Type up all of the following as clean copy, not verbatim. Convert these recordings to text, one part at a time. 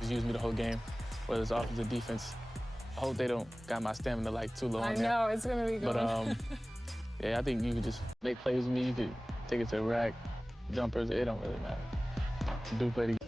just use me the whole game, whether it's offense or defense. I hope they don't got my stamina like too low on there. I know, it's gonna be good. But yeah, I think you could just make plays with me. You could take it to the rack, jumpers, it don't really matter. Do play the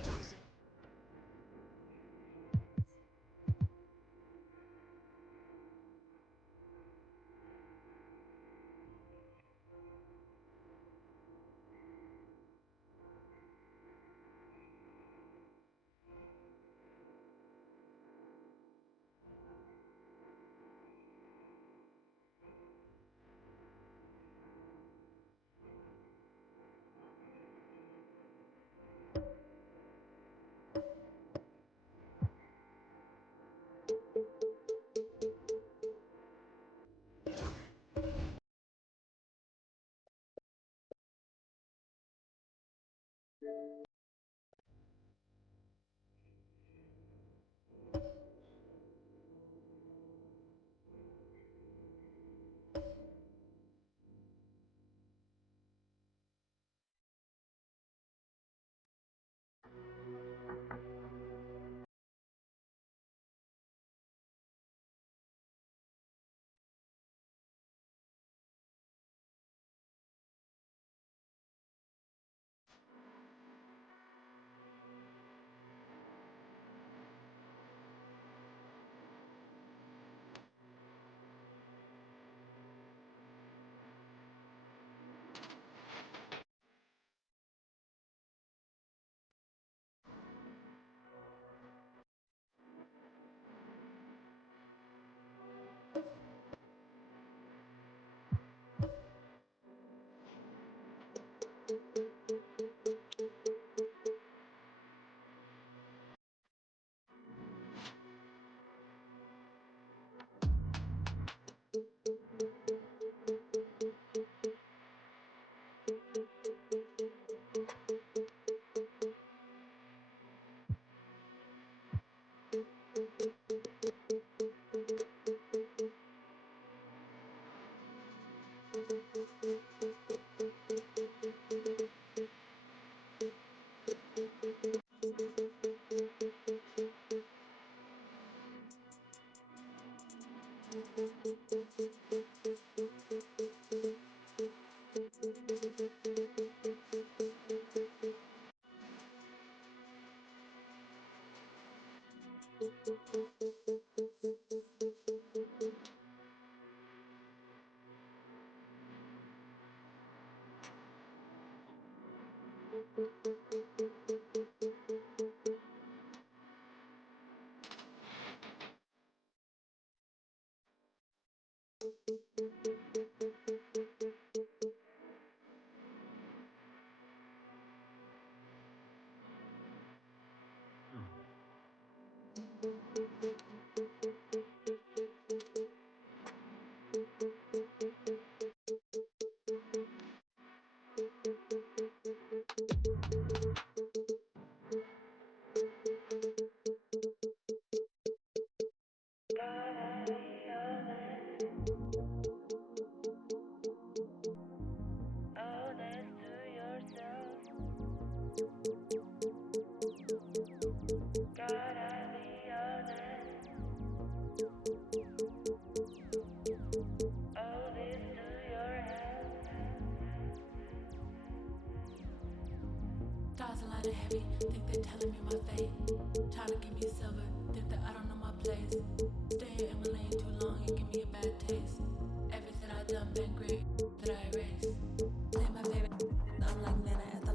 Stars a lot of heavy, think they're telling me my fate. Try to give me silver, think that I don't know my place. Stay in my lane too long and give me a bad taste. Everything I done been great, that I erase. Play my favorite, I'm like Nana at the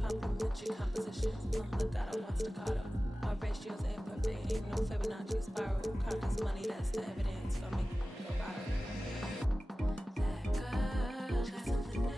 complimentary compositions. Don't look out, I want staccato. My ratio's imperfect, ain't no Fibonacci spiral. Count this money, that's the evidence. Gonna make me go viral. That girl got something new.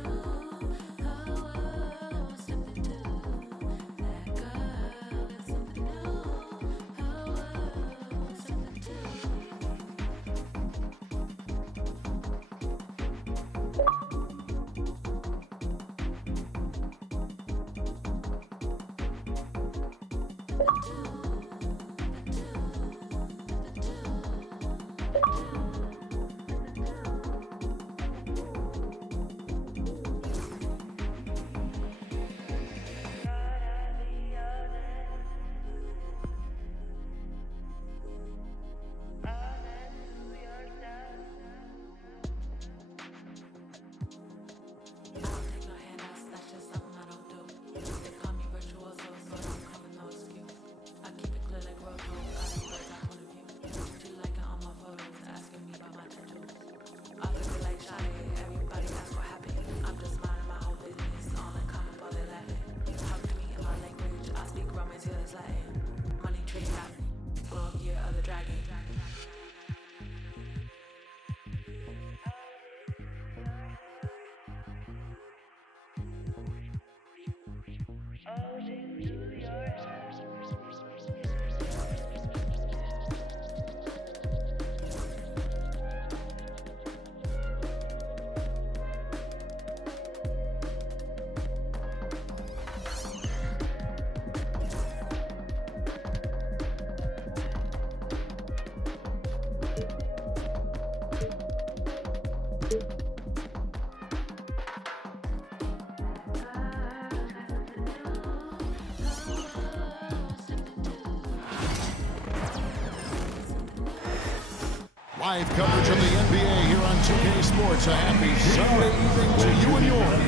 Live coverage of the NBA here on 2K Sports. A happy Sunday evening to you and yours.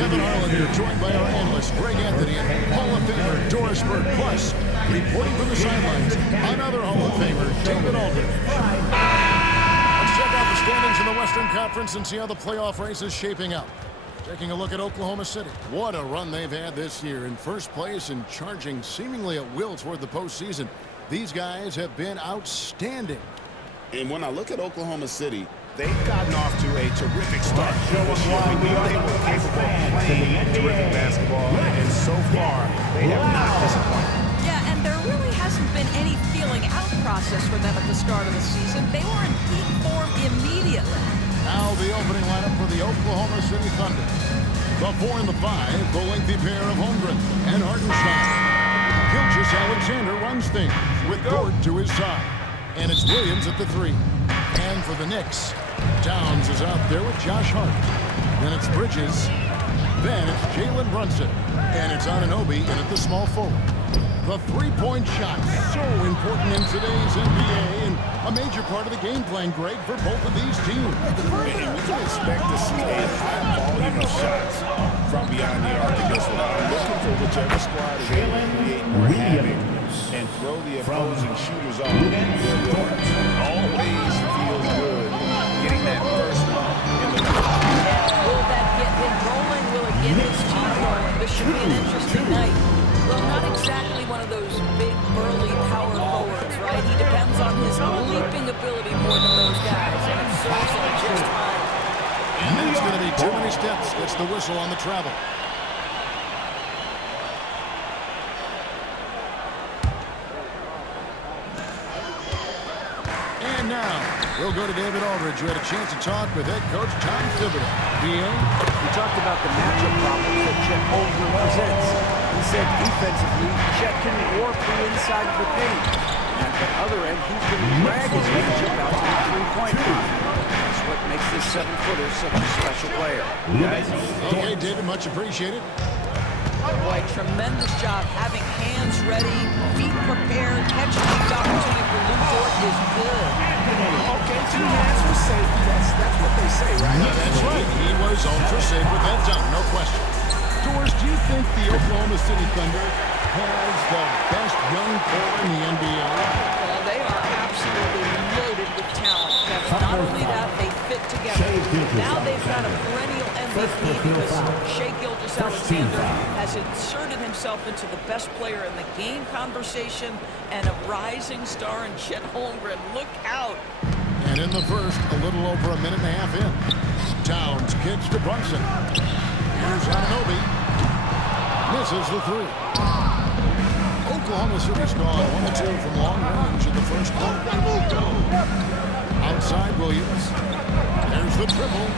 Kevin Harlan here, joined by our analyst, Greg Anthony, and Hall of Famer Doris Burke. Plus, reporting from the sidelines, another Hall of Famer, David Aldridge. Let's check out the standings in the Western Conference and see how the playoff race is shaping up. Taking a look at Oklahoma City. What a run they've had this year. In first place and charging seemingly at will toward the postseason. These guys have been outstanding. And when I look at Oklahoma City, they've gotten off to a terrific start. We knew they were capable of playing terrific basketball, and so far, they have not disappointed. Yeah, and there really hasn't been any feeling out process for them at the start of the season. They were in peak form immediately. Now the opening lineup for the Oklahoma City Thunder. The 4 and the 5, the lengthy pair of Holmgren and Hartenstein. Gilgeous Alexander runs things with Gord to his side. And it's Williams at the 3. And for the Knicks, Towns is out there with Josh Hart. Then it's Bridges. Then it's Jalen Brunson. And it's Anunoby in at the small forward. The three-point shot, so important in today's NBA, and a major part of the game plan, Greg, for both of these teams. And we can expect to see a high volume of shots from beyond the arc in this one. I'm looking for whichever squad is able to create more havoc and throw the opposing shooters off. Always feels good getting that first one in the Will that get him rolling? Will it get his team rolling? This should be an interesting night. Well, not exactly one of those big, burly power forwards, right? He depends on his leaping ability more than those guys, and it serves him just fine. And then it's going to be too many steps. Gets the whistle on the travel. And now, we'll go to David Aldridge, who had a chance to talk with head coach Tom Thibodeau. We talked about the matchup problems that Chet Holmgren presents. He said defensively, Chet can warp the inside of the paint. At the other end, he's going to drag his matchup out to the three-point line. That's what makes this 7-footer such a special player. Okay, David, much appreciated. Boy, tremendous job having hands ready, feet prepared, catching the opportunity for Lou Dort is good. Okay, 2 hands for safety. That's what they say, right? That's right. He was ultra safe with that dunk, no question. Doris, do you think the Oklahoma City Thunder has the best young core in the NBA? Well, they are absolutely loaded with talent, Kevin. Not only that, they fit together. Now they've got a perennial MVP because Shai Gilgeous-Alexander has inserted himself into the best player in the game conversation and a rising star in Chet Holmgren. Look out. And in the first, a little over a minute and a half in. Towns kicks to Brunson. Here's Anunoby. Misses the 3. Oklahoma City's gone 1-2 from long range in the first quarter. Outside Williams. There's the triple.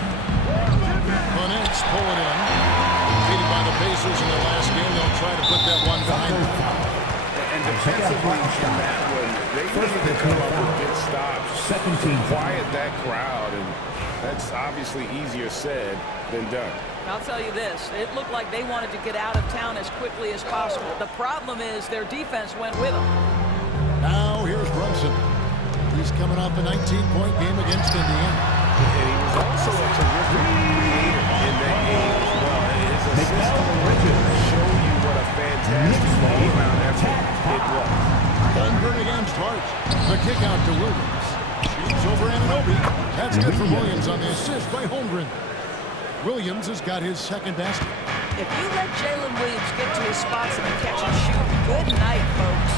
The Knicks pull it in. Defeated by the Pacers in their last game. They'll try to put that one behind them. And defensively in that one, they need to come up with good stops. Second team. Quiet that crowd, and that's obviously easier said than done. I'll tell you this, it looked like they wanted to get out of town as quickly as possible. The problem is their defense went with them. Now here's Brunson. He's coming off a 19-point game against Indiana. And he was also a terrific creator in that game as well. His assist show you what a fantastic all-around effort it was. Holmgren against Hart. The kick out to Williams. Shoots over Anunoby. That's good for Williams on the assist by Holmgren. Williams has got his second basket. If you let Jalen Williams get to his spots in the catch and shoot, good night, folks.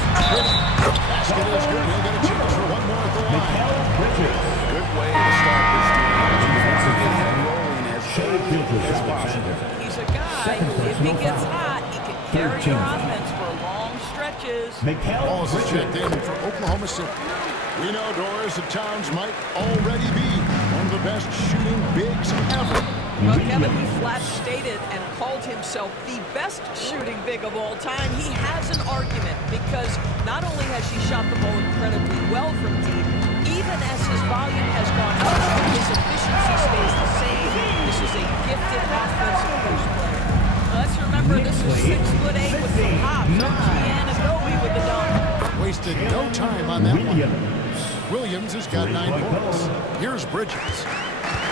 Basket is good. He'll get a chance for one more at the line. Good way to start this game. Defensively and rolling as possible. He's a guy who, if he gets hot, he can carry your offense for long stretches. Balls is checked in for Oklahoma City. We know, Doris, that Towns might already be one of the best shooting bigs ever. Well, Kevin, he flat stated and called himself the best shooting big of all time. He has an argument because not only has he shot the ball incredibly well from deep, even as his volume has gone up, his efficiency stays the same. This is a gifted offensive post player. Let's remember this is 6'8" with the pop from Anunoby with the dunk. Wasted no time on that one. Williams has got 9 points. Here's Bridges.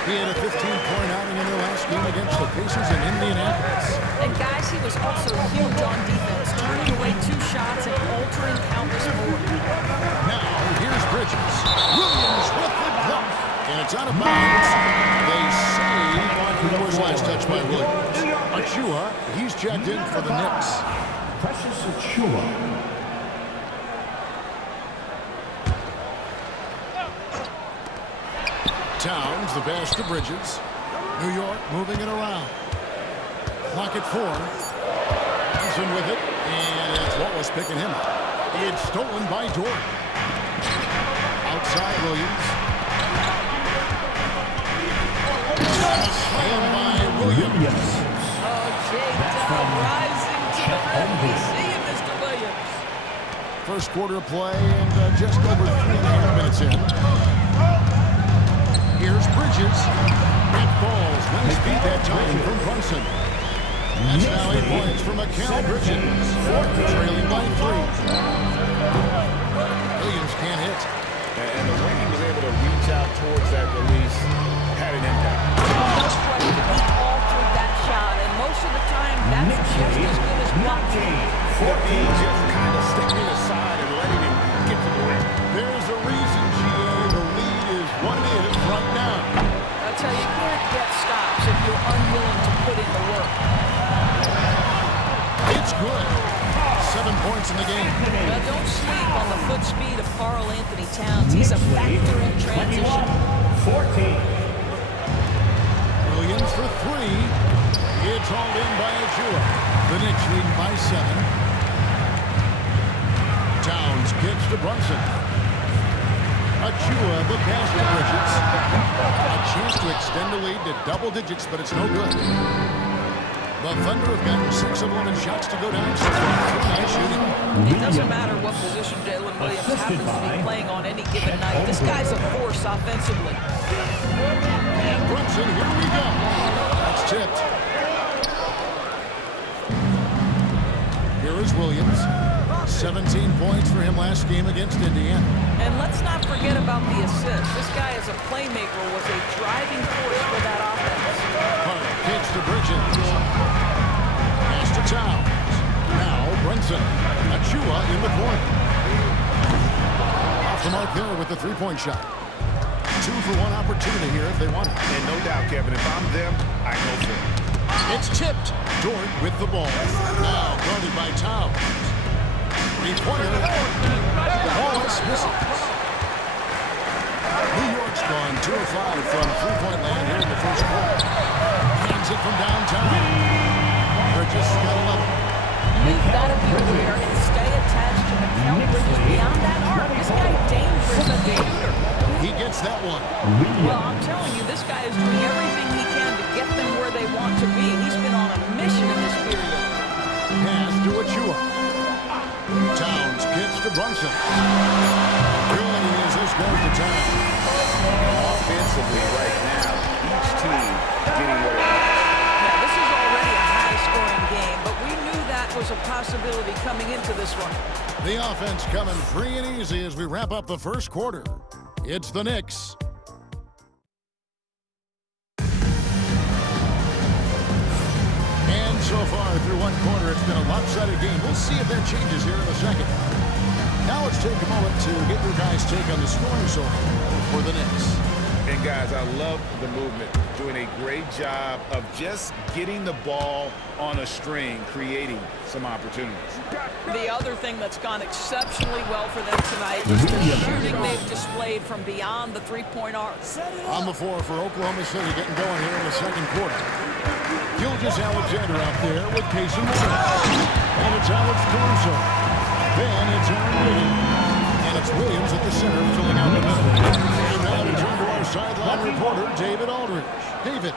He had a 15-point outing in their last game against the Pacers in Indianapolis. And guys, he was also huge on defense, turning away 2 shots and altering countless more. Now, here's Bridges. Williams with the block. And it's out of bounds. They say it was last touch by Williams. Achua, he's checked in for the Knicks. Precious Achua. Towns, the pass to Bridges. New York moving it around. Clock at 4. Johnson with it, and it's Wallace picking him up. It's stolen by Dort. Outside Williams. Slammed by Williams. Oh, J-Town rising to the rim. See you, Mr. Williams. First quarter of play, and just over 3.5 minutes in. Here's Bridges. It falls. Nice beat that time from Brunson. That's now 8 points for Mikal Bridges. Trailing by 3. Williams can't hit. And the way he was able to reach out towards that release had an impact. No question, he altered that shot, and most of the time, that's just as good as blocking. Just kind of sticking aside and letting him get to the rim. There's a reason, GA. The lead is what it is right now. That's how you can't get stops if you're unwilling to put in the work. It's good. 7 points in the game. Now, don't sleep on the foot speed of Karl Anthony Towns. He's a factor in transition. 14. Williams for 3. It's hauled in by Achua. The Knicks lead by 7. Towns kicks to Brunson. Achua, the pass to Bridges. A chance to extend the lead to double digits, but it's no good. The Thunder have gotten 6 of 11 shots to go down so far. Nice shooting. It doesn't matter what position Jalen Williams happens to be playing on any given night. This guy's a force offensively. And Brunson, here we go. That's tipped. Here is Williams. 17 points for him last game against Indiana. And let's not forget about the assist. This guy as a playmaker was a driving force for that offense. Hart kicks to Bridges. Pass to Towns. Now Brunson. Achua in the corner. Off the mark there with the 3-point shot. 2 for 1 opportunity here if they want it. And no doubt, Kevin, if I'm them, I go for it. It's tipped. Dort with the ball. Now guarded by Towns. Three-pointer. Wallace misses. New York's gone 2 of 5 from 3-point land here in the first quarter. Hands it from downtown. Bridges got 11. You've got to be aware and stay attached to Mikal Bridges beyond that arc. This guy dangerous as a shooter. He gets that one. Well, I'm telling you, this guy is doing everything he can to get them where they want to be. He's been on a mission in this period. Pass to Achua. Towns kicks to Brunson. Good as this goes to Towns. Offensively right now, each team getting what it wants. Yeah, this is already a high-scoring game, but we knew that was a possibility coming into this one. The offense coming free and easy as we wrap up the first quarter. It's the Knicks. And so far through one quarter, it's been a lopsided game. We'll see if that changes here in a second. Now let's take a moment to get your guys' take on the scoring so far for the Knicks. And guys, I love the movement. Doing a great job of just getting the ball on a string, creating some opportunities. The other thing that's gone exceptionally well for them tonight is the shooting they've displayed from beyond the 3-point arc. On the floor for Oklahoma City getting going here in the second quarter. Gilgeous-Alexander out there with Casey Morris. And it's Alex Caruso. Then it's Aaron Williams. And it's Williams at the center filling out the middle. And now to turn to our sideline reporter, David Aldridge. David.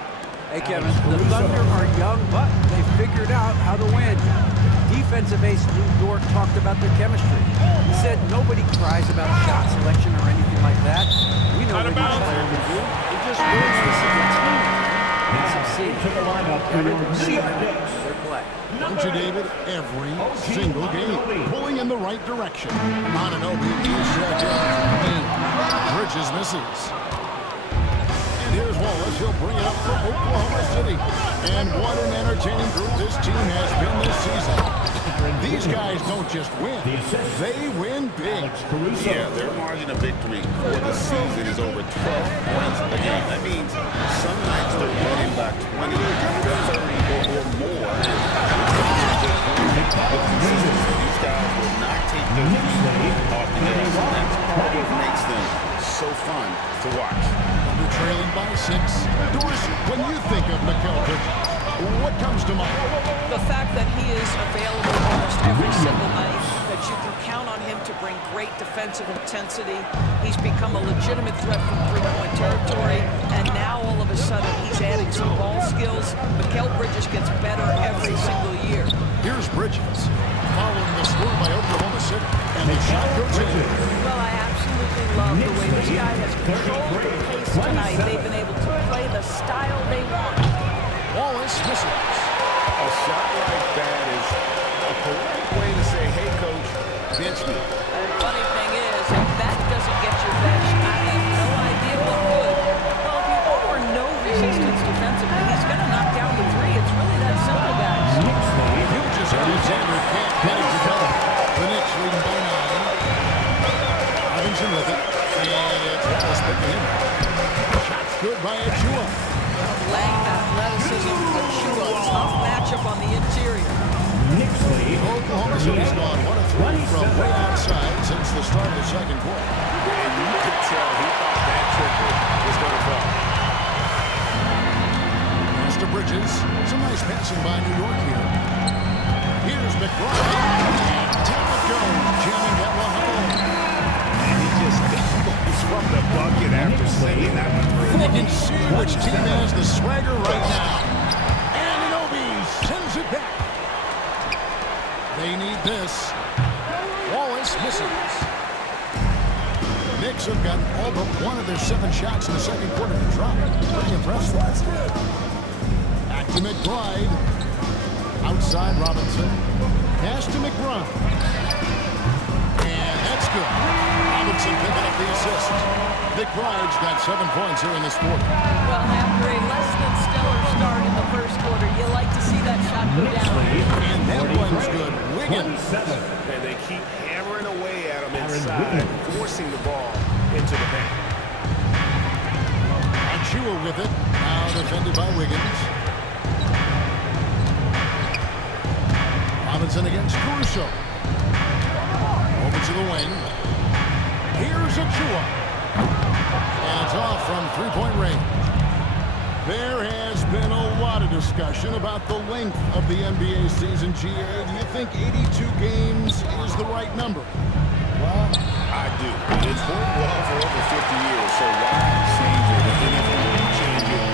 Hey, Kevin, the Thunder are young, but they figured out how to win. Defensive ace Lou Dort talked about their chemistry. He said nobody cries about shot selection or anything like that. We know what each player will do. It just wins this as a team. And succeed. To the lineup, Kevin, New York Knicks. their play. Don't you, David? Every single game. Pulling in the right direction. Monanobi is checked in. Bridges misses. And here's Wallace. He'll bring it up for Oklahoma City. And what an entertaining group this team has been this season. These guys don't just win. They win big. Yeah, their margin of victory for the season is over 12 points. Again, that means some nights they're winning by 20, 30, or more. These guys will not take their feet off the gas. And that's part of what makes them so fun to watch. They're trailing by 6. Doris, when you think of Mikal Bridges, what comes to mind? The fact that he is available almost every single night, that you can count on him to bring great defensive intensity. He's become a legitimate threat from three-point territory, and now all of a sudden he's adding some ball skills. Mikal Bridges gets better every single year. Here's Bridges, following the score by Oklahoma City, and the shot goes in. Well, I absolutely love the way this guy has controlled the pace tonight. They've been able to play the style they want. Wallace misses. A shot like that is a polite way to say, hey, coach, bench me. And the funny thing is, if that doesn't get you benched, I have no idea what would. Well, if you offer no resistance defensively, he's going to knock down the three. It's really that simple, guys. Gilgeous Alexander can't get it together. The Knicks leading by 9. Robinson with it. And it's Wallace picking him. Shot's good by Achua. Length, athleticism, Achua. Tough matchup on the interior. Oklahoma City's gone 1 of 3 from way outside since the start of the second quarter. And you could tell he thought that triple was going to fall. Pass to Bridges. Some nice passing by New York here. Here's McBride. And down it goes. Jamming that one home. And he just goes from the bucket after singing that one through. You can see which team has the swagger right now. And Obi sends it back. They need this. Wallace misses. Knicks have got all but one of their 7 shots in the second quarter to drop. Pretty impressive. Back to McBride. Outside Robinson. Pass to McBride. And that's good. Robinson picking up the assist. McBride's got 7 points here in this quarter. Well, after a less than stellar start in the first quarter, you like to see that shot go down. And that one's good. Wiggins. And they keep hammering away at him inside, forcing the ball into the paint. Achua with it. Now defended by Wiggins. Robinson against Caruso. Over to the wing. Here's Achua. And it's off from three-point range. There has been a lot of discussion about the length of the NBA season, GA. Do you think 82 games is the right number? Well, I do. It's worked well for over 50 years, so why change it? And if you do change it,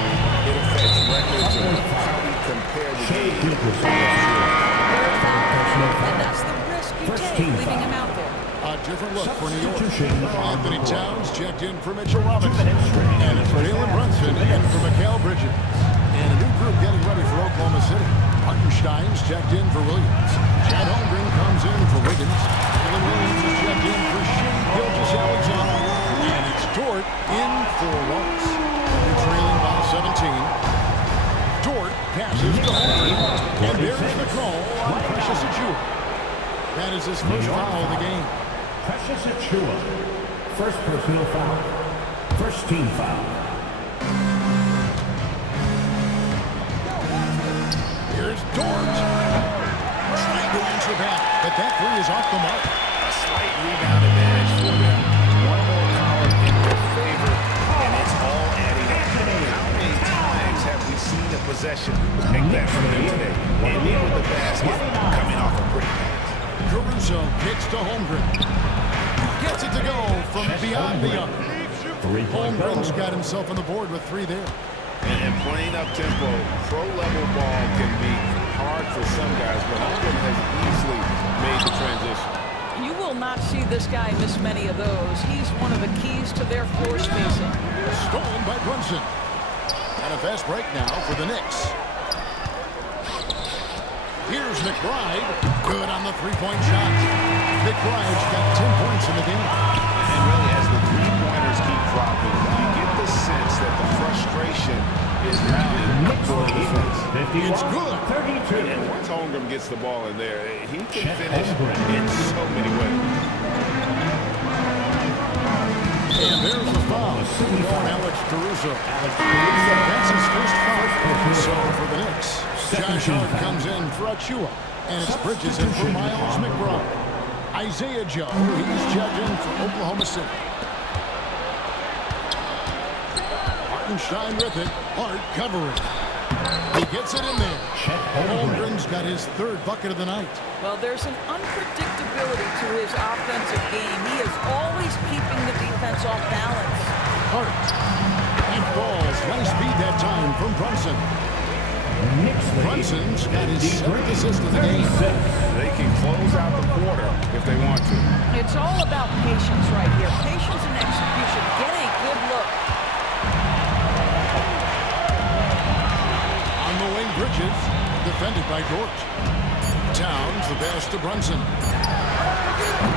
it affects records and how we compare the games. And that's the risk you take, leaving him out there. A different look for New York. Anthony Towns checked in for Mitchell Robinson. And it's Jalen Brunson in for Mikal Bridges. And a new group getting ready for Oklahoma City. Hartenstein's checked in for Williams. Chad Holmgren comes in for Wiggins. Dylan Williams is checked in for Shea Gilgeous-Alexander. And it's Dort in for Wallace. They're trailing by 17. Dort passes to Holmgren. And there's the call on Precious Achua. That is his first foul of the game. Precious Achua. First personal foul. First team foul. Here's Dort. Trying to answer back, but that three is off the mark. A slight rebound advantage for them. One more column in their favor, and it's all adding up. How many times have we seen a possession like that from them today? Ending with the basket, coming off a pretty pass. Caruso kicks to Holmgren. Gets it to go from beyond the arc. Holmgren's got himself on the board with 3 there. And playing up-tempo, pro-level ball can be hard for some guys, but Holmgren has easily made the transition. You will not see this guy miss many of those. He's one of the keys to their floor spacing. Stolen by Brunson. And a fast break now for the Knicks. Here's McBride. Good on the three-point shot. McBride's got 10 points in the game. And really, as the three-pointers keep dropping, you get the sense that the frustration is mounting for the defense. It's good. 32. And once Holmgren gets the ball in there, he can finish in so many ways. And there's the foul on Alex Caruso. That's his first foul. So for the Knicks, Josh Hart comes in for Achua. And it's Bridges in for Miles McBride. Isaiah Joe, he's judging for Oklahoma City. Hartenstein with it. Hart covering. He gets it in there. Holmgren's got his third bucket of the night. Well, there's an unpredictability to his offensive game. He is always keeping the defense off balance. Hart. And falls. Nice speed that time from Brunson. Brunson's got his seventh assist in the game. They can close out the quarter if they want to. It's all about patience right here. Patience and execution. Get a good look. On the wing, Bridges, defended by Dort. Towns, the pass to Brunson.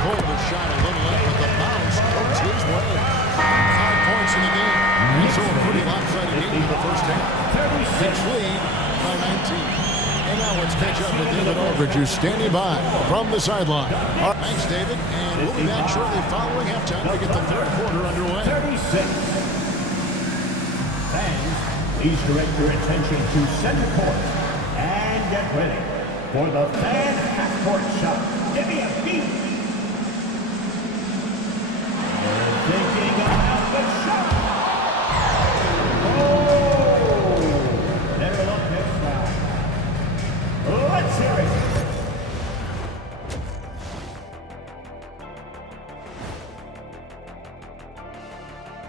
Pulled the shot a little left, but the bounce goes his way. 5 points in the game. And so a pretty lopsided game in the first half. 36 lead by 19. And now let's catch up with David Aldridge, who's standing by from the sideline. Thanks, David. And we'll be back shortly following halftime to get the third quarter underway. 36. Fans, please direct your attention to center court and get ready for the fan half-court shot. Give me a beat. You're thinking about the shot. Oh! Never look this foul. Let's hear it.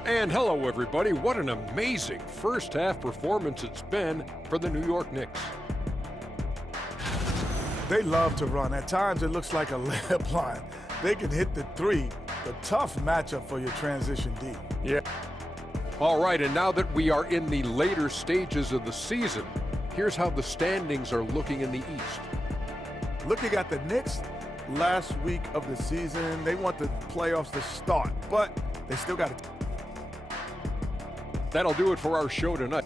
And hello, everybody. What an amazing first-half performance it's been for the New York Knicks. They love to run. At times, it looks like a layup line. They can hit the three. The tough matchup for your transition D. Yeah. All right, and now that we are in the later stages of the season, here's how the standings are looking in the East. Looking at the Knicks, last week of the season, they want the playoffs to start, but they still got to. That'll do it for our show tonight.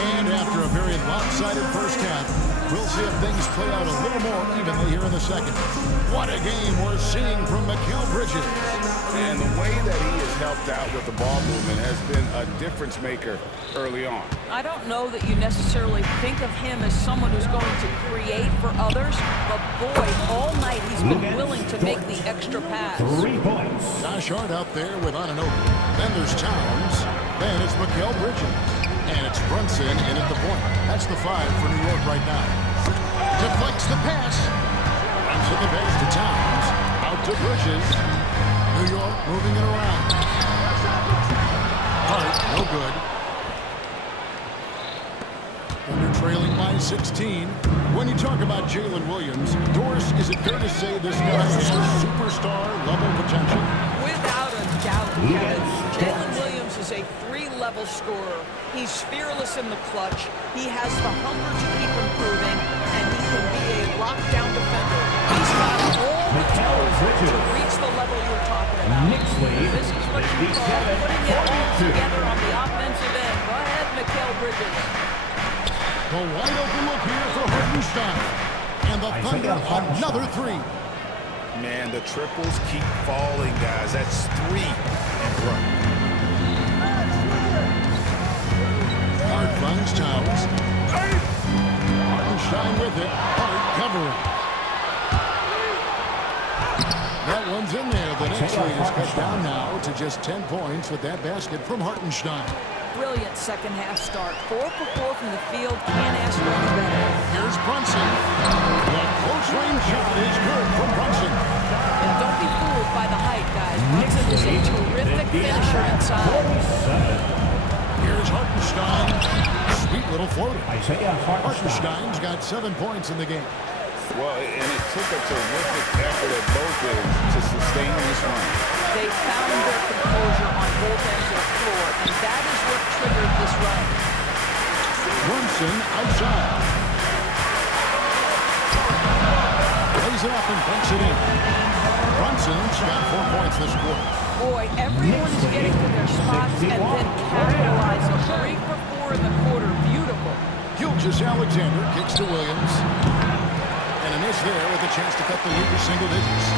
And after a very lopsided first half, we'll see if things play out a little more evenly here in the second. What a game we're seeing from Mikal Bridges. And the way that he has helped out with the ball movement has been a difference maker early on. I don't know that you necessarily think of him as someone who's going to create for others, but boy, all night he's been willing to make the extra pass. 3 points. Josh Hart out there with Anunoby. Then there's Towns. Then it's Mikal Bridges. And it's Brunson in at the point. That's the 5 for New York right now. Deflects the pass. Runs to the base to Towns. Out to Bridges. New York moving it around. Hart, no good. And they're trailing by 16. When you talk about Jalen Williams, Doris, is it fair to say this guy has superstar level potential? Without a doubt, Kevin. Jalen Williams is a three-level scorer. He's fearless in the clutch. He has the hunger to keep improving, and he can be a lockdown defender. He's got all the tools to reach the level you're talking about. This is what you call putting it all together on the offensive end. Go ahead, Mikal Bridges. The wide open look here for Hartenstein. And the Thunder, another 3. Man, the triples keep falling, guys. That's 3 in a row. Hart finds Towns. Hartenstein with it. Hart covering. That one's in there. The Knicks lead is cut down now to just 10 points with that basket from Hartenstein. Brilliant second half start. 4 for 4 from the field. Can't ask for any better. Here's Brunson. The close range shot is good from Brunson. And don't be fooled by the height, guys. Brunson is a terrific finisher inside. Here's Hartenstein. Sweet little floater. Isaiah Hartenstein's got 7 points in the game. Well, and it took a terrific effort at both ends to sustain this run. They found their composure on both ends of the floor, and that is what triggered this run. Brunson outside. Lays it up and banks it in. Brunson's got 4 points this quarter. Boy, everyone is getting to their spots and then capitalizing. 3 for 4 in the quarter. Beautiful. Gilgeous-Alexander kicks to Williams. And a miss there with a chance to cut the lead to single digits.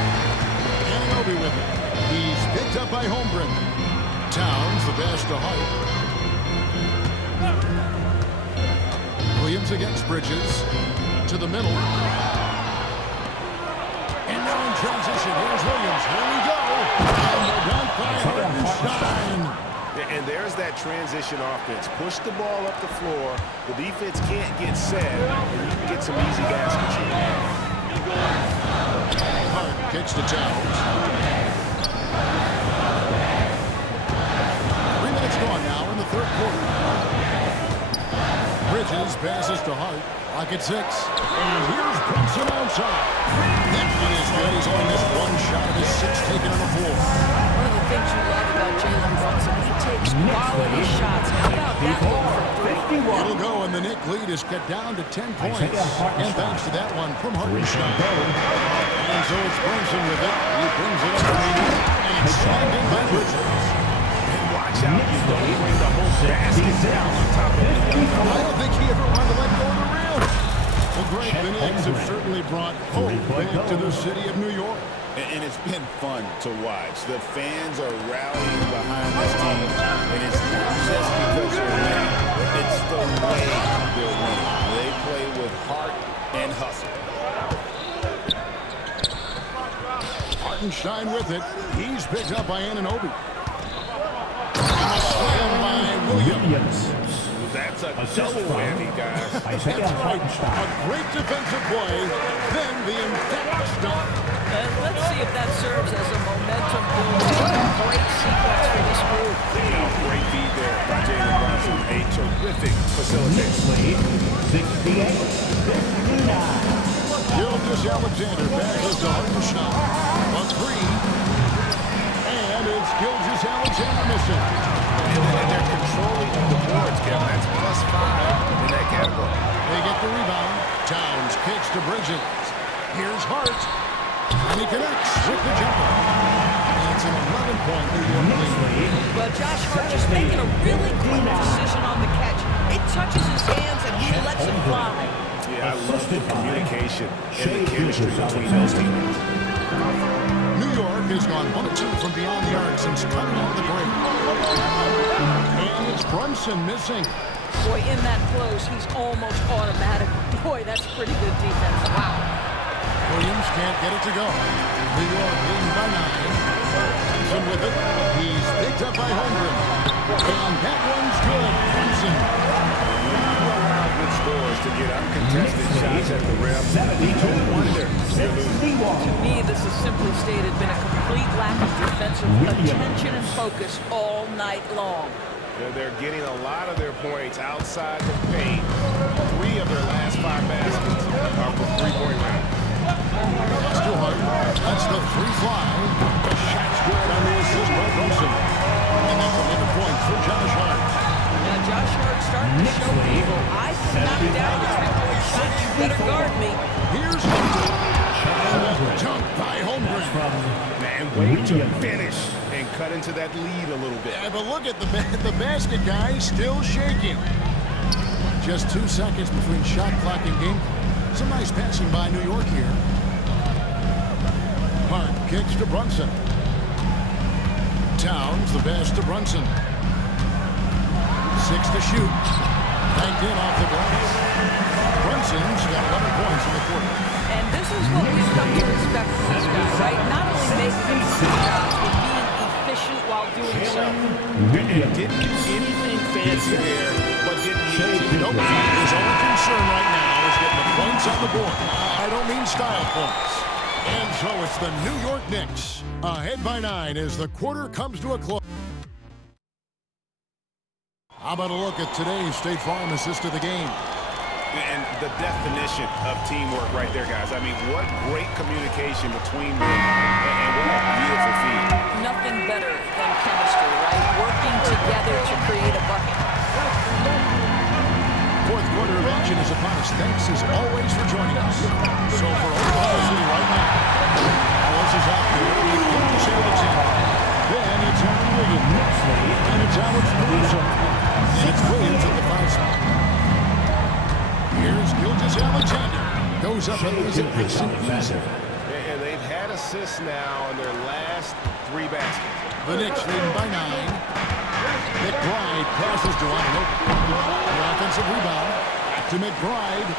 Anunoby with it. He's picked up by Holmgren. Towns the pass to Hart. Williams against Bridges. To the middle. And now in transition, here's Williams. Here we go. And the dunk by Hartenstein. And there's that transition offense. Push the ball up the floor. The defense can't get set, and you can get some easy baskets here. Hart kicks to Towns. 3 minutes gone now in the third quarter. Bridges passes to Hart. Clock at 6. And here's Brunson outside. That one is good. He's only missed 1 shot of his 6 taken on the floor. One of the things you love about Jalen Brunson, he takes quality shots. How about that one from 3? It'll go, and the Knick lead is cut down to 10 points. And thanks to that one from Hartenstein. And so it's Brunson with it. He brings it up to the net, and it's slammed in by Bridges. Watch out, you don't bring the whole basket down on top of it. I don't think he ever wanted to let go of the rim. Well, Greg, the Knicks have certainly brought hope back to the city of New York. And it's been fun to watch. The fans are rallying behind this team, and it's not just because they're winning. It's the way they're winning. They play with heart and hustle. Hartenstein with it. He's picked up by Anunoby. And a slam by Williams. That's a double whammy, guys. That's right. A great defensive play, then the emphatic stop. Let's see if that serves as a momentum builder. Great sequence for this group. Great feed there by Jalen Brunson. A terrific facilitator. 68-59. Gilgeous-Alexander passes to Hartenstein. A 3. And it's Gilgeous-Alexander missing. And they're controlling the boards, Kevin. That's +5 in that category. They get the rebound. Towns kicks to Bridges. Here's Hart. And he connects with the jumper. And it's an 11-point New York lead. Well, Josh Hart just making a really quick decision on the catch. It touches his hands and he lets it fly. Yeah, I love the communication and the chemistry between those teammates. New York has gone 1 of 2 from beyond the arc since coming out of the break. And it's Brunson missing. Boy, in that close, he's almost automatic. Boy, that's pretty good defense. Wow. Williams can't get it to go. New York leading by 9. Brunson with it. He's picked up by Holmgren. And that one's good. Brunson. Good scores to get uncontested shots at the rim. No wonder they're losing. To me, this has simply stated been a complete lack of defensive attention and focus all night long. They're getting a lot of their points outside the paint. 3 of their last 5 baskets are from three-point range. That's too hard. That's the 3 fly. The shot's good on the assist by Brunson. And that's 11 points for Josh Hart. Now, Josh Hart starting to show people, I can knock down a 3-point shot. You better guard me. Here's Hart. And a dunk by Holmgren. And wait to finish and cut into that lead a little bit. Yeah, but look at the basket guy still shaking. Just 2 seconds between shot clock and game. Some nice passing by New York here. Hart kicks to Brunson. Towns the pass to Brunson. 6 to shoot. Banked in off the glass. Brunson's got 11 points in the quarter. And this is what we've come to respect from this guy, right? Not only making shots, but being efficient while doing so. And didn't do anything fancy there, but didn't need to. Nope. His only concern right now is getting the points on the board. I don't mean style points. And so it's the New York Knicks ahead by 9 as the quarter comes to a close. How about a look at today's State Farm assist of the game? And the definition of teamwork right there, guys. I mean, what great communication between them, and what a beautiful feed. Nothing better than chemistry, right? Working together to create a bucket. Fourth quarter of action is upon us. Thanks as always for joining us. So for Oklahoma City right now, Alice is out there with Gilgis Alexander. Then it's Aaron Wiggins. And it's Alex Caruso. And it's Williams at the 5 spot. Here's Gilgis Alexander. Goes up and is it nice and easy. And they've had assists now in their last 3 baskets. The Knicks leading by 9. McBride passes to Anunoby. The offensive rebound. Back to McBride.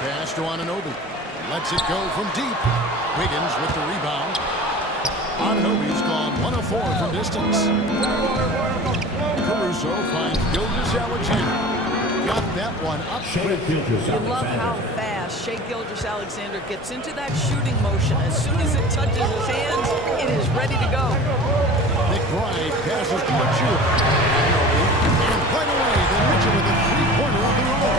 Pass to Anunoby. Lets it go from deep. Wiggins with the rebound. Anunoby's gone 1 of 4 from distance. Caruso finds Gilgis Alexander. Got that one up. You love how fast Shai Gilgeous-Alexander gets into that shooting motion. As soon as it touches his hands, it is ready to go. McBride passes to Achua. And right away, the Knicks with a 3-pointer of their own.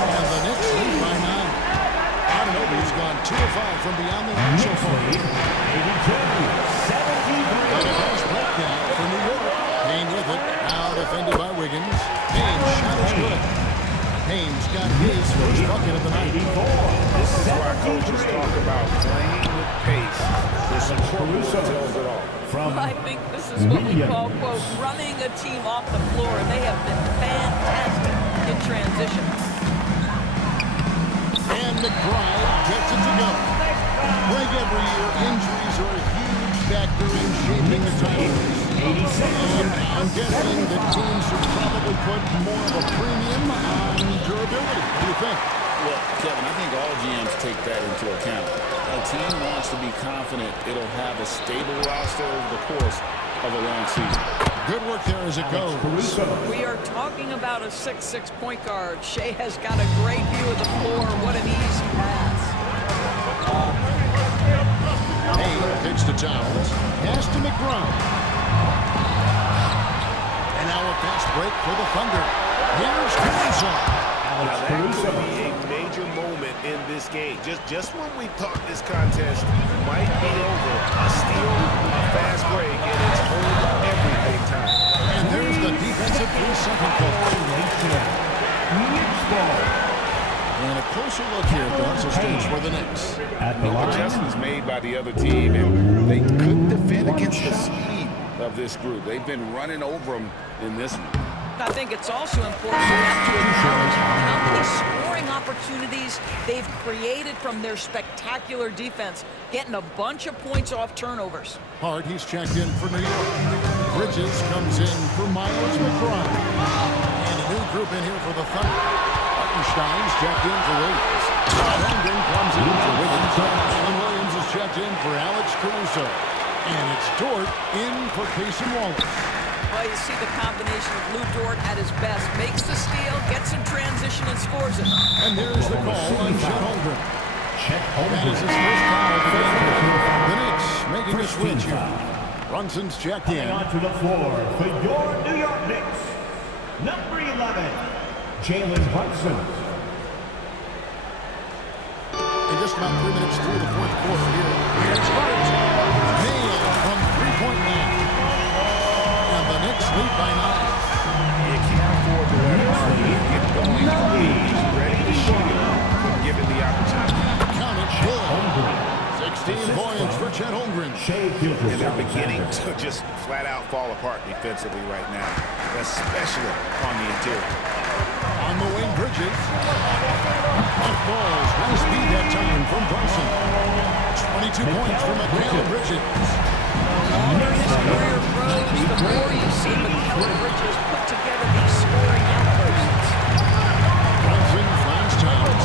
And the Knicks lead by 9. Anunoby's gone 2 of 5 from beyond the arc so far. Got a nice breakdown for New York. Payne with it. Now defended by Wiggins. Payne's shot is good. Payne's got his first bucket of the night. This is why coaches talk about playing with pace. There's some Caruso tells it all. I think this is what we call, quote, running a team off the floor, and they have been fantastic in transition. And McBride gets it to go. Like every year, injuries are a huge factor in shaping the title. And I'm guessing that teams should probably put more of a premium on durability. What do you think? Well, Kevin, I think all GMs take that into account. A team wants to be confident it'll have a stable roster over the course of a long season. Good work there as it goes. We are talking about a 6'6" point guard. Shai has got a great view of the floor. What an easy pass. Payne kicks to Towns. Pass to McBride. And now a fast break for the Thunder. Here's Caruso. Now that could be a major moment in this game. Just when we thought this contest might be over, a steal, a fast break, and it's over everything time. And there's the defensive 3-second call. And a closer look here at the hustle stage for the Knicks. No adjustments made by the other team, and they couldn't defend against the speed of this group. They've been running over them in this one. I think it's also important we have to acknowledge how many scoring opportunities they've created from their spectacular defense, getting a bunch of points off turnovers. Hart, he's checked in for New York. Bridges comes in for Miles McBride. And a new group in here for the Thunder. Hartenstein's checked in for Williams. Holmgren comes in for Wiggins. And Williams is checked in for Alex Caruso. And it's Dort in for Casey Wallace. Well, you see the combination of Lou Dort at his best. Makes the steal, gets in transition, and scores it. And there's the call on Chet Holmgren. That is his first foul of the game. The Knicks making a switch here. Brunson's checked in. On to the floor for your New York Knicks, number 11, Jalen Brunson. In just about 3 minutes through the fourth quarter here. Here's Hart. Nailed from three-point line. And the Knicks lead by 9. You can't afford to let him get going. He's ready to shoot, given the opportunity. Count it, good. 16 points for Chet Holmgren. And they're beginning to just flat out fall apart defensively right now, especially on the interior. On the wing, Bridges. Off balls, high speed that time from Brunson. 22 points from Mikal Bridges. The longer his career grows, the more you see Mikal Bridges put together these scoring outbursts. Brunson finds Towns.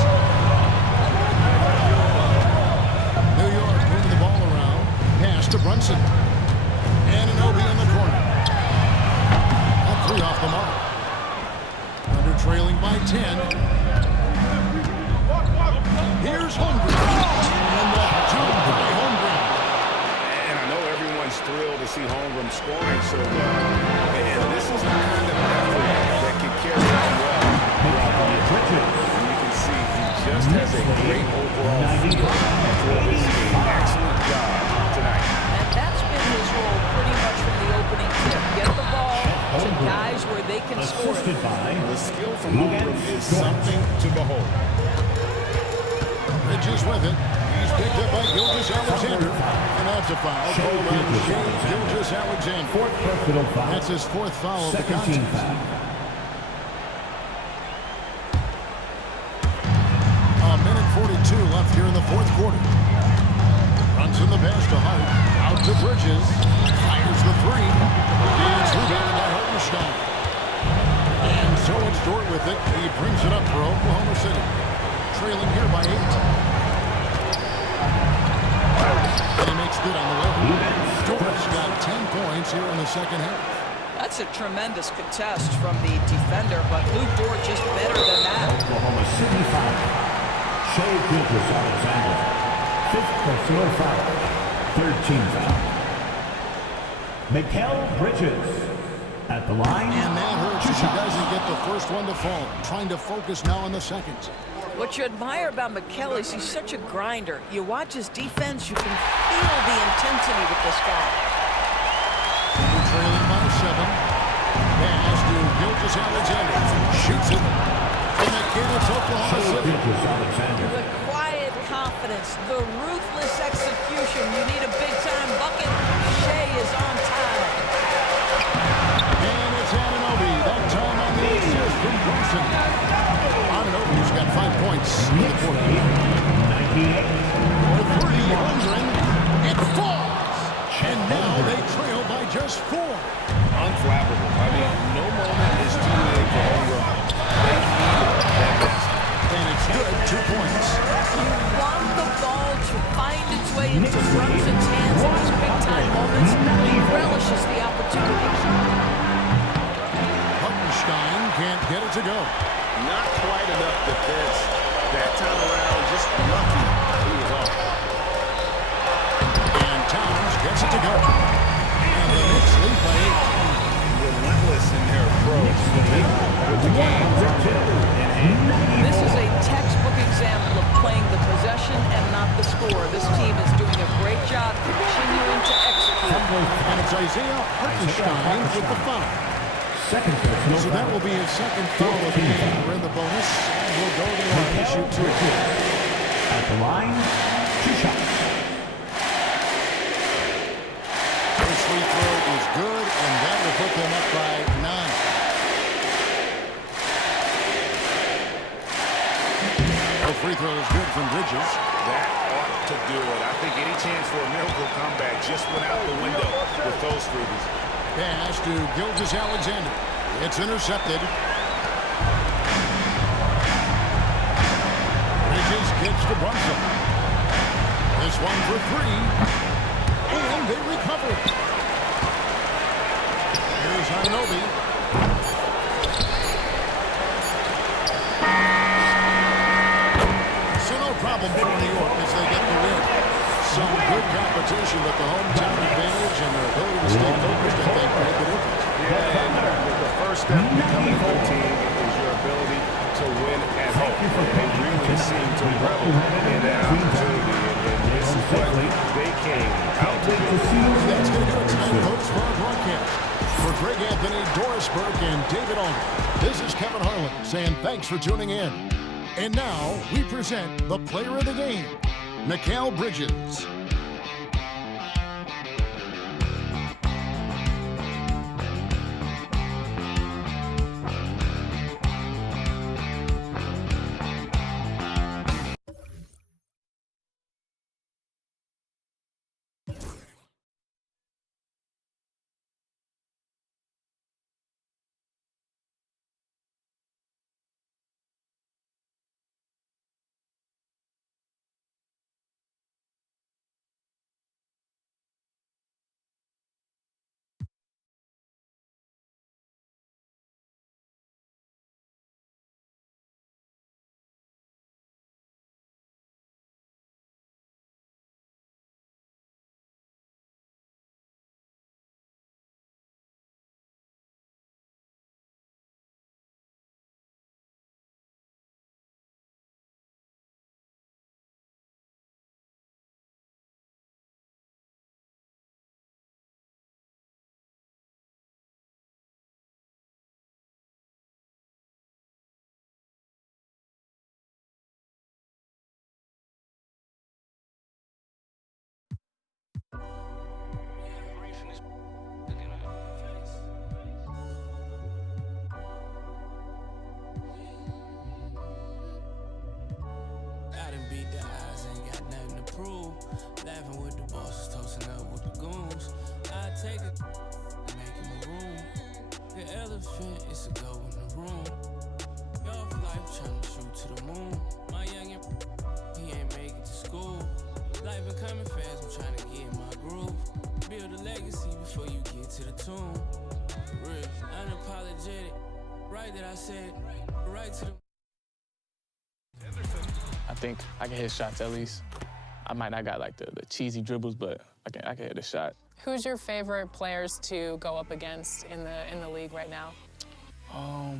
New York moving the ball around. Pass to Brunson. Anunoby in the corner. A 3 off the mark. Under trailing by 10. Here's Holmgren. And the jump by Holmgren. And I know everyone's thrilled to see Holmgren scoring so well. And this is the kind of effort that can carry on well throughout the year. a great overall feel for this game. Excellent job tonight. And that's been his role pretty much from the opening tip. Get the ball to guys where they can score it. The skill from Holmgren is something to behold. Bridges with it. He's picked up by Gilgeous-Alexander. And that's a foul. Called on Gilgeous-Alexander. Fourth personal foul. That's his fourth foul of the Second team contest. foul. A minute 42 left here in the fourth quarter. Runs in the pass to Hart. Out to Bridges. Fires the three. It's rebounded by Hartenstein. And so it's Dort with it. He brings it up for Oklahoma City. Trailing here by 8. And he makes good on the way. Dort's got 10 points here in the second half. That's a tremendous contest from the defender, but Luke Dort just better than that. Oklahoma City foul. Shea Gilgeous-Alexander. Fifth personal foul. Third team foul. Mikal Bridges at the line. And that hurts if he doesn't get the first one to fall. Trying to focus now on the second. What you admire about Mikal is he's such a grinder. You watch his defense, you can feel the intensity with this guy. Trailing by 7. Pass to Gilgeous-Alexander. Shoots it. And again, it's Oklahoma Shea City. Gilgeous-Alexander. The quiet confidence, the ruthless execution. You need a big-time bucket. Shea is on time. And it's Anunoby. That time on the assist from Brunson. Anunoby's got 5 points in the quarter. 98. For 3, Holmgren. It falls. And now they trail by just 4. Unflappable. I mean, no moment is too late for Holmgren. They needed that basket. And it's good. 2 points. You want the ball to find its way into Brunson's hands in these big-time moments. He relishes the opportunity. Hartenstein can't get it to go. Not quite enough defense. That time around, just lucky he was off. And Towns gets it to go. And the Knicks lead by 8. Relentless in their approach with the game in hand. This is a textbook example of playing the possession and not the score. This team is doing a great job continuing to execute. And it's Isaiah Hartenstein with the foul. Second personal So that will be his second foul of the game. We're in the bonus. And we'll go to the line to shoot 2. At the line, 2 shots. First free throw is good, and that will put them up by 9. The free throw is good from Bridges. That ought to do it. I think any chance for a miracle comeback just went out the window with those freebies. Pass to Gilgeous-Alexander. It's intercepted. Bridges gets to Brunson. This one for 3. And they recover. Here's Anunoby. So no problem for New York as they get the win. Some good competition, but the hometown advantage and their ability to stay focused, I think, made the difference. Yeah, and the first step in becoming a good team is your ability to win at home. They really seem to revel in that opportunity, and this is what they came out to do. That's going to do it tonight, folks, for our broadcast. For Greg Anthony, Doris Burke, and David Alden, this is Kevin Harlan saying thanks for tuning in. And now we present the player of the game, Mikal Bridges. crew. Laughing with the bosses, toasting up with the goons. I take it, make him a room. The elephant is a go in the room. Your life trying to shoot to the moon. My youngin', he ain't make it to school. Life been coming fast, I'm trying to get in my groove. Build a legacy before you get to the tomb. Real, unapologetic, right that I said, right to the... I think I can hit shots at least. I might not got like the cheesy dribbles, but I can hit a shot. Who's your favorite players to go up against in the league right now? I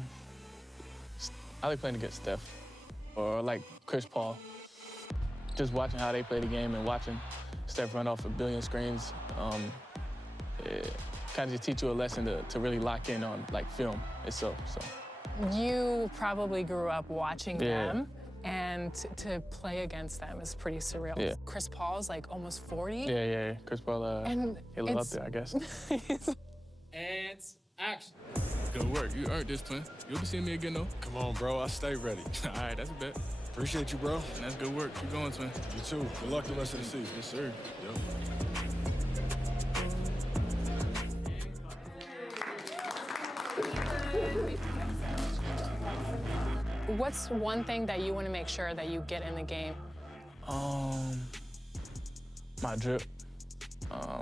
like playing against Steph or like Chris Paul. Just watching how they play the game and watching Steph run off a billion screens, it kind of just teach you a lesson to really lock in on like film itself. So you probably grew up watching them, and to play against them is pretty surreal. Yeah. Chris Paul's like almost 40. Yeah. Chris Paul, and he live up there, I guess. And action. Good work. You earned this, twin. You'll be seeing me again, though. Come on, bro. I stay ready. All right, that's a bet. Appreciate you, bro. And that's good work. Keep going, twin. You too. Good luck the rest of the season. Yes, sir. Yep. What's one thing that you want to make sure that you get in the game? My drip.